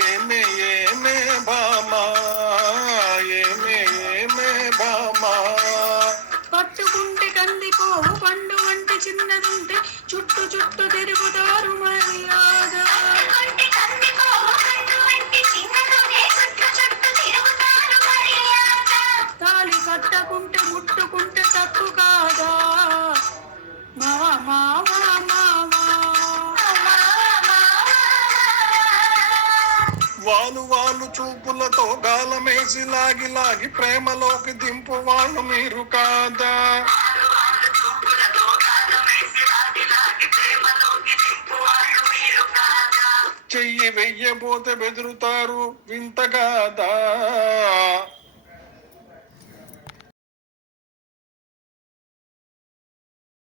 ఏమే ఏమే బామా ఏమే ఏమే బామా పట్టుకుంటే కందిపోవు పండు వంటి చిన్నదుంటే చుట్టు చుట్టు తిరుగుతారు మర్యాద తాళి కట్టకుంటే ముట్టుకుంటే తప్పు కాదా మావా వాలు వాలు చూపులతో గాలమేసి లాగి లాగి ప్రేమలోకి దింపు వాళ్ళు మీరు కాదా చెయ్యి వెయ్యబోతే బెదురుతారు వింతగాదా